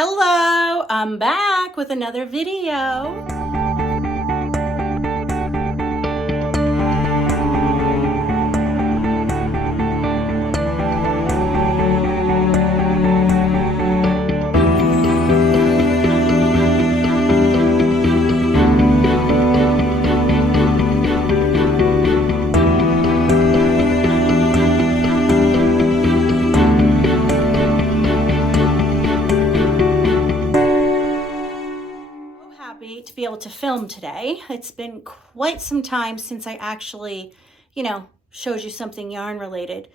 Hello, I'm back with another video. To be able to film today. It's been quite some time since I actually, showed you something yarn related.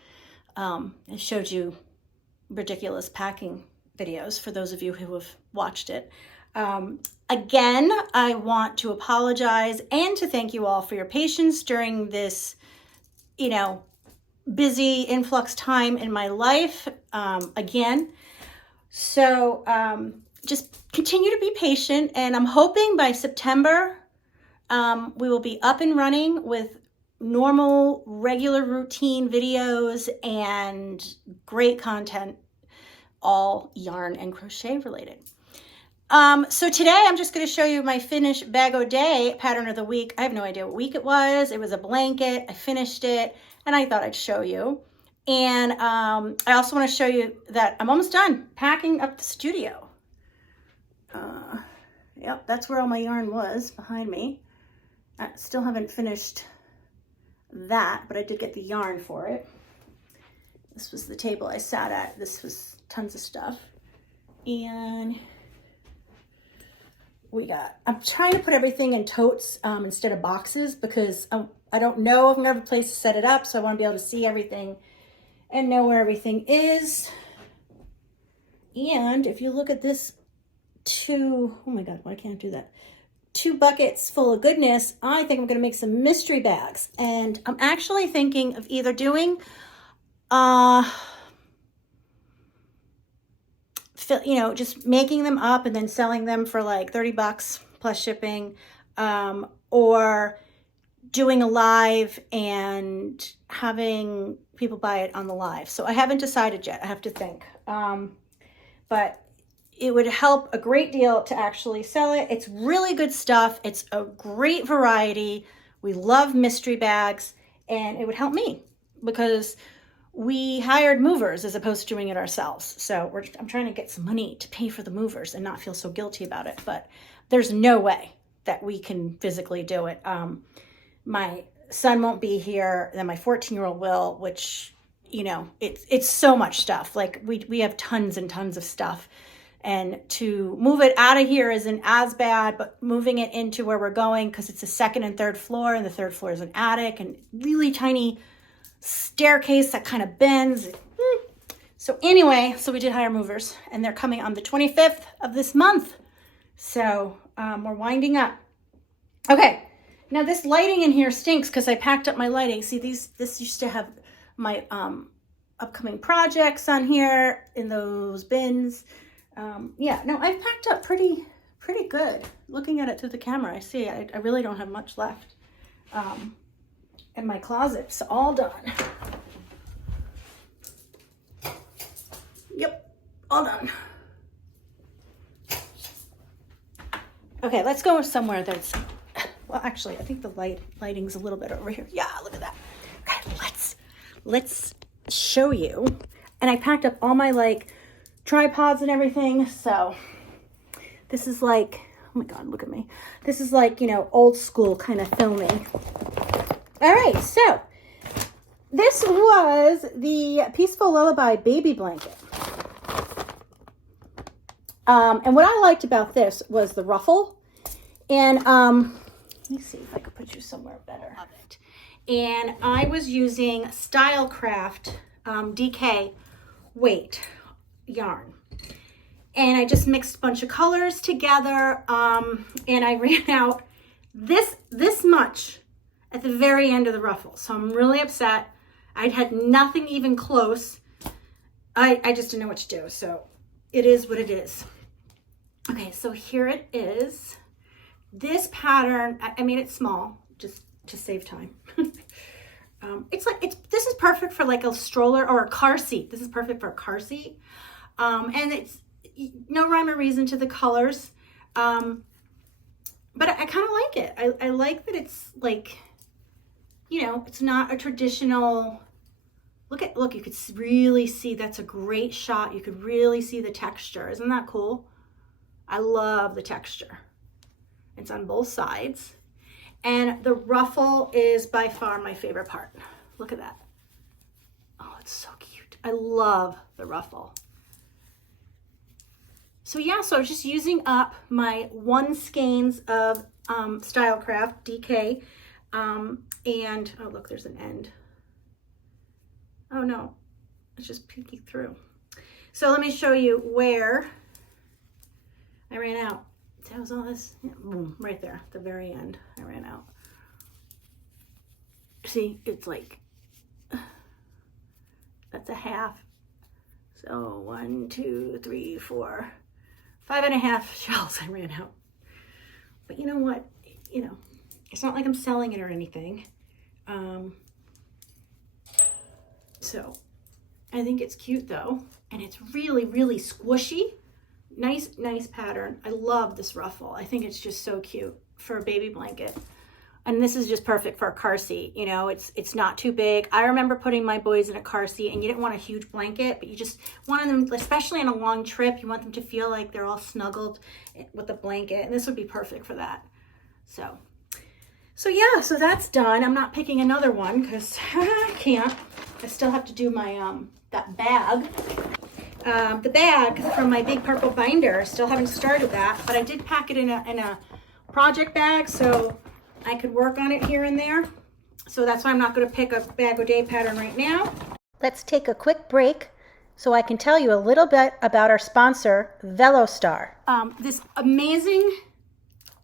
I showed you ridiculous packing videos for those of you who have watched it. Again, I want to apologize and to thank you all for your patience during this, busy influx time in my life. Just continue to be patient, and I'm hoping by September we will be up and running with normal, regular routine videos and great content, all yarn and crochet related. So today I'm just going to show you my finished Bag O' Day pattern of the week. I have no idea what week it was. It was a blanket. I finished it, and I thought I'd show you. And I also want to show you that I'm almost done packing up the studio. Yep, that's where all my yarn was, behind me. I still haven't finished that, but I did get the yarn for it. This was the table I sat at. This was tons of stuff. And I'm trying to put everything in totes instead of boxes, because I don't know if I'm gonna have a place to set it up, so I want to be able to see everything and know where everything is. And if you look at this oh my God, why can't I do that? 2 buckets full of goodness. I think I'm going to make some mystery bags, and I'm actually thinking of either doing, just making them up and then selling them for like 30 bucks plus shipping, or doing a live and having people buy it on the live. So I haven't decided yet. I have to think. But it would help a great deal to actually sell it. It's really good stuff. It's a great variety. We love mystery bags, and it would help me because we hired movers as opposed to doing it ourselves. So I'm trying to get some money to pay for the movers and not feel so guilty about it. But there's no way that we can physically do it. My son won't be here, then my 14-year-old will, which, it's so much stuff. Like we have tons and tons of stuff. And to move it out of here isn't as bad, but moving it into where we're going, because it's a 2nd and 3rd floor, and the 3rd floor is an attic and really tiny staircase that kind of bends. So anyway, we did hire movers, and they're coming on the 25th of this month. So we're winding up. Okay, now this lighting in here stinks because I packed up my lighting. See, this used to have my upcoming projects on here in those bins. I've packed up pretty good. Looking at it through the camera, I see I really don't have much left. And my closet's all done. Yep, all done. Okay, let's go somewhere that's, well, actually, I think the lighting's a little bit over here. Yeah, look at that. Okay, let's show you. And I packed up all my tripods and everything. So this is like, oh my God, look at me. This is like, old school kind of filming. All right, so this was the Peaceful Lullaby baby blanket. And what I liked about this was the ruffle. And let me see if I could put you somewhere better of it. And I was using Stylecraft DK weight yarn, and I just mixed a bunch of colors together, and I ran out this much at the very end of the ruffle. So I'm really upset. I had nothing even close. I just didn't know what to do, so it is what it is. Okay, so here it is. This pattern, I made it small just to save time. This is perfect for like a stroller or a car seat. This is perfect for a car seat. And no rhyme or reason to the colors. But I kind of like it. I like that it's like, you know, it's not a traditional, look, you could really see, that's a great shot. You could really see the texture. Isn't that cool? I love the texture. It's on both sides. And the ruffle is by far my favorite part. Look at that. Oh, it's so cute. I love the ruffle. So yeah, so I was just using up my 1 skeins of Stylecraft DK. And, oh look, there's an end. Oh no, it's just peeking through. So let me show you where I ran out. That was all this, yeah, boom, right there, at the very end, I ran out. See, it's like, that's a half. So 1, 2, 3, 4, 5.5 shells I ran out. But you know what, you know, it's not like I'm selling it or anything. So I think it's cute though. And it's really, really squishy. Nice pattern. I love this ruffle. I think it's just so cute for a baby blanket. And this is just perfect for a car seat. You know, it's not too big. I remember putting my boys in a car seat and you didn't want a huge blanket, but you just wanted them, especially on a long trip, you want them to feel like they're all snuggled with a blanket. And this would be perfect for that. So yeah, so that's done. I'm not picking another one because I can't. I still have to do my, that bag. The bag from my big purple binder, still haven't started that, but I did pack it in a project bag so I could work on it here and there. So that's why I'm not going to pick a bag o' day pattern right now. Let's take a quick break so I can tell you a little bit about our sponsor, Velostar. This amazing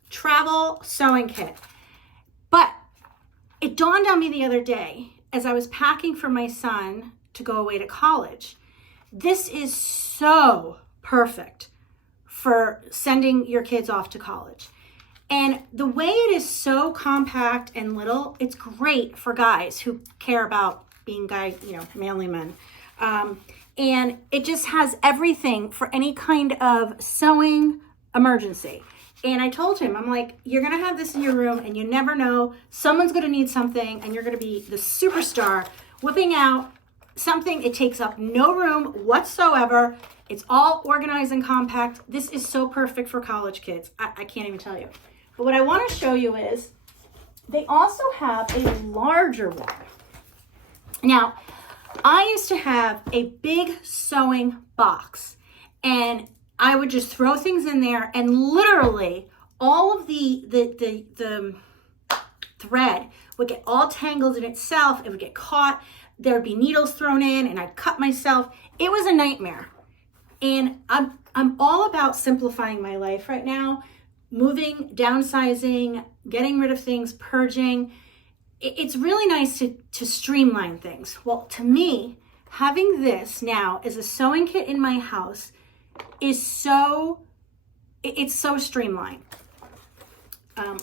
travel sewing kit. But it dawned on me the other day as I was packing for my son to go away to college. This is so perfect for sending your kids off to college. And the way it is so compact and little, it's great for guys who care about being manly men. And it just has everything for any kind of sewing emergency. And I told him, I'm like, you're going to have this in your room and you never know, someone's going to need something and you're going to be the superstar whipping out something. It takes up no room whatsoever. It's all organized and compact. This is so perfect for college kids. I can't even tell you. But what I want to show you is they also have a larger one. Now, I used to have a big sewing box and I would just throw things in there and literally all of the thread would get all tangled in itself. It would get caught. There would be needles thrown in and I'd cut myself. It was a nightmare. And I'm all about simplifying my life right now, moving, downsizing, getting rid of things, purging. It's really nice to streamline things. Well, to me, having this now as a sewing kit in my house is it's so streamlined.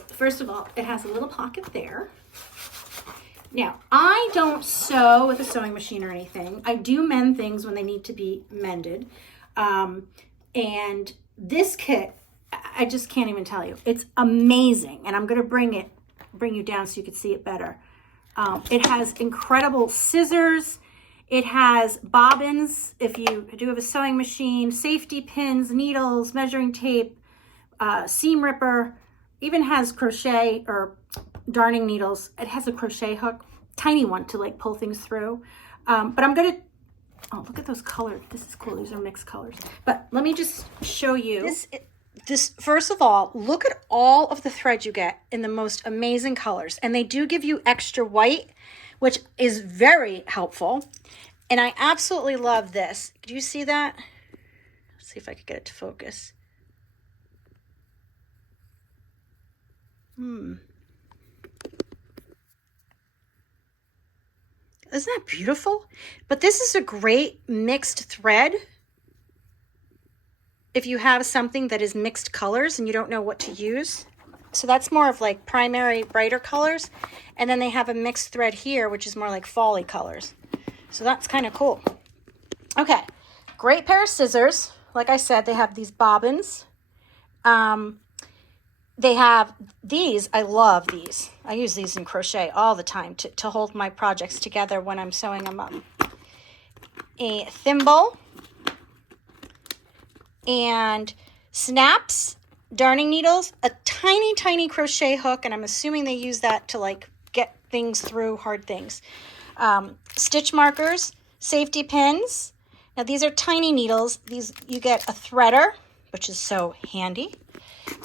First of all, it has a little pocket there. Now, I don't sew with a sewing machine or anything. I do mend things when they need to be mended. And this kit, I just can't even tell you. It's amazing. And I'm going to bring you down so you can see it better. It has incredible scissors. It has bobbins, if you do have a sewing machine, safety pins, needles, measuring tape, seam ripper, even has crochet or darning needles. It has a crochet hook, tiny one to like pull things through. But I'm going to, oh, look at those colors. This is cool. These are mixed colors. But let me just show you. This, first of all, look at all of the thread you get in the most amazing colors. And they do give you extra white, which is very helpful. And I absolutely love this. Do you see that? Let's see if I could get it to focus. Isn't that beautiful? But this is a great mixed thread. If you have something that is mixed colors and you don't know what to use. So that's more of like primary brighter colors. And then they have a mixed thread here, which is more like fall-y colors. So that's kind of cool. Okay, great pair of scissors. like I said, they have these bobbins. They have these. I love these. I use these in crochet all the time to hold my projects together when I'm sewing them up. A thimble and snaps, darning needles, a tiny, tiny crochet hook, and I'm assuming they use that to like get things through hard things. Stitch markers, safety pins. Now these are tiny needles. These you get a threader, which is so handy.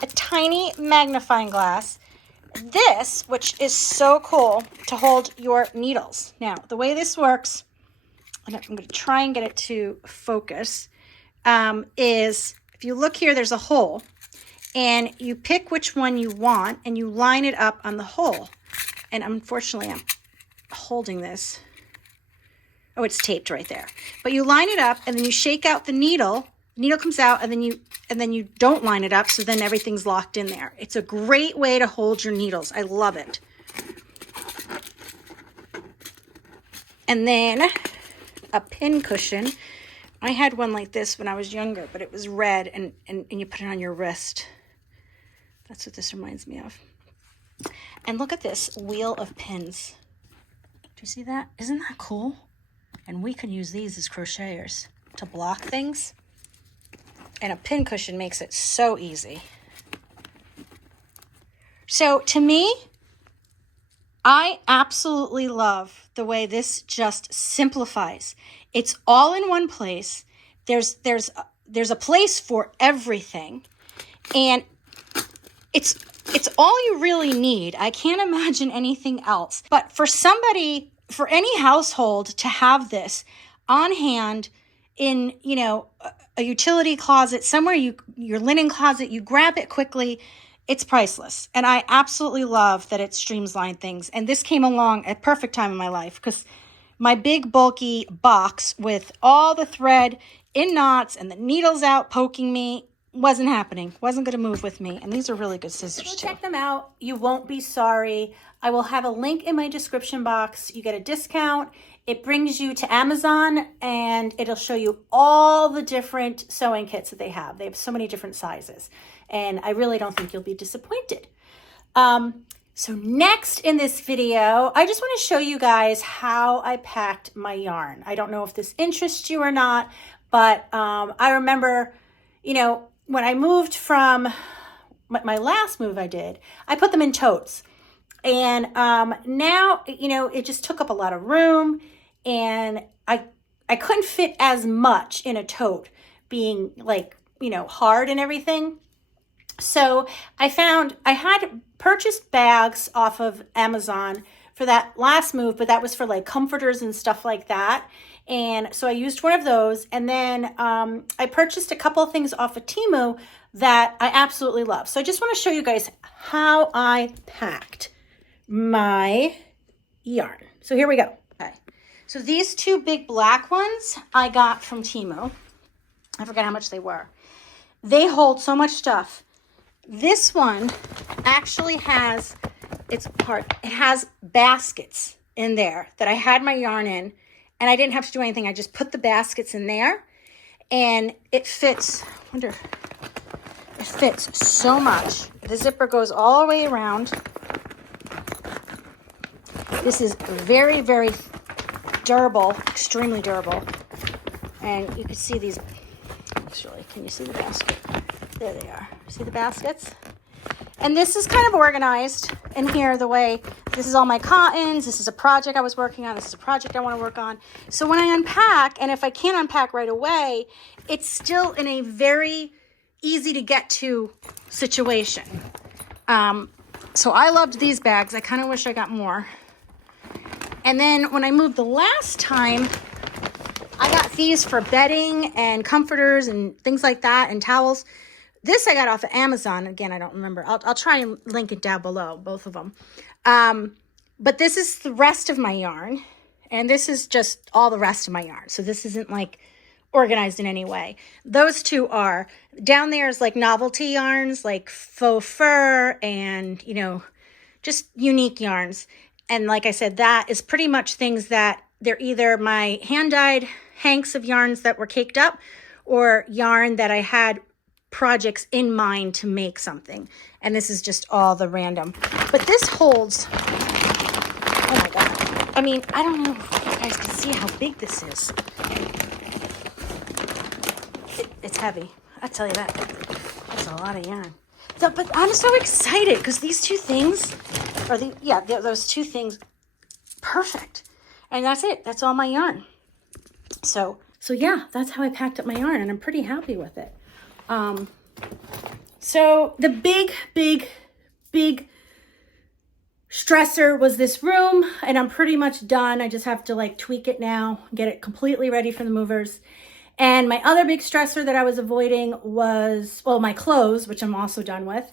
A tiny magnifying glass. This, which is so cool to hold your needles. Now, the way this works, and I'm going to try and get it to focus, is if you look here, there's a hole, and you pick which one you want, and you line it up on the hole. And unfortunately, I'm holding this. Oh, it's taped right there. But you line it up, and then you shake out the needle. The needle comes out, and then you don't line it up, so then everything's locked in there. It's a great way to hold your needles. I love it. And then a pin cushion. I had one like this when I was younger, but it was red, and you put it on your wrist. That's what this reminds me of. And look at this wheel of pins. Do you see that? Isn't that cool? And we can use these as crocheters to block things. And a pin cushion makes it so easy. So to me, I absolutely love the way this just simplifies. It's all in one place. There's a place for everything. And it's all you really need. I can't imagine anything else. But for any household to have this on hand in, a utility closet, somewhere your linen closet, you grab it quickly, it's priceless. And I absolutely love that it streamlines things. And this came along at perfect time in my life because my big bulky box with all the thread in knots and the needles out poking me wasn't happening, wasn't going to move with me. And these are really good scissors too. Check them out. You won't be sorry. I will have a link in my description box. You get a discount. It brings you to Amazon and it'll show you all the different sewing kits that they have. They have so many different sizes and I really don't think you'll be disappointed. So next in this video, I just want to show you guys how I packed my yarn. I don't know if this interests you or not, but I remember, when I moved from my last move I did, I put them in totes. And now, it just took up a lot of room and I couldn't fit as much in a tote being like, hard and everything. So I had purchased bags off of Amazon for that last move, but that was for like comforters and stuff like that. And so I used one of those. And then I purchased a couple of things off of Temu that I absolutely love. So I just want to show you guys how I packed my yarn. So here we go. Okay. So these two big black ones I got from Temu. I forget how much they were. They hold so much stuff. This one actually has, it has baskets in there that I had my yarn in and I didn't have to do anything. I just put the baskets in there and it fits, it fits so much. The zipper goes all the way around. This is very, very durable, extremely durable. And you can see these, actually, can you see the basket? There they are. See the baskets? And this is kind of organized in here the way, this is all my cottons, this is a project I was working on, this is a project I want to work on. So when I unpack, and if I can't unpack right away, it's still in a very easy to get to situation. So I loved these bags. I kind of wish I got more. And then when I moved the last time, I got these for bedding and comforters and things like that and towels. This I got off of Amazon. Again, I don't remember. I'll try and link it down below, both of them. But this is the rest of my yarn. And this is just all the rest of my yarn. So this isn't like organized in any way. Those two are. Down there is like novelty yarns, like faux fur and, just unique yarns. And like I said, that is pretty much things that they're either my hand-dyed hanks of yarns that were caked up, or yarn that I had projects in mind to make something. And this is just all the random. But this holds, oh my God. I mean, I don't know if you guys can see how big this is. It's heavy. I'll tell you that. That's a lot of yarn. So, but I'm so excited because these two things are those two things, perfect. And that's it. That's all my yarn. So yeah, that's how I packed up my yarn, and I'm pretty happy with it. So the big stressor was this room, and I'm pretty much done. I just have to like tweak it now, get it completely ready for the movers. And my other big stressor that I was avoiding was, well, my clothes, which I'm also done with.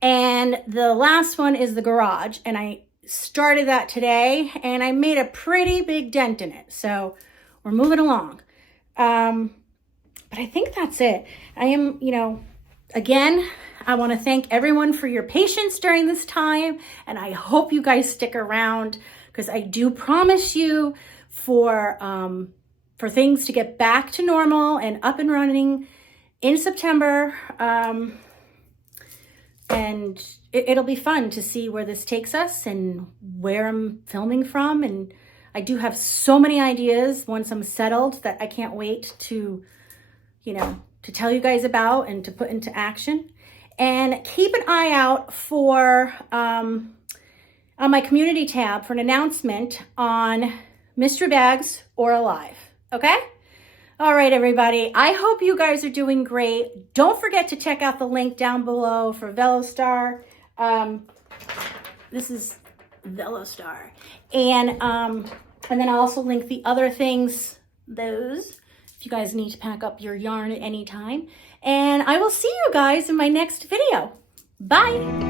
And the last one is the garage. And I started that today, and I made a pretty big dent in it. So we're moving along. But I think that's it. I am, again, I want to thank everyone for your patience during this time. And I hope you guys stick around, because I do promise you for things to get back to normal and up and running in September. And it'll be fun to see where this takes us and where I'm filming from. And I do have so many ideas once I'm settled that I can't wait to, to tell you guys about and to put into action. And keep an eye out for, on my community tab for an announcement on mystery bags or alive. Okay? All right, everybody. I hope you guys are doing great. Don't forget to check out the link down below for Velostar. This is Velostar. And then I'll also link the other things, those, if you guys need to pack up your yarn at any time. And I will see you guys in my next video. Bye.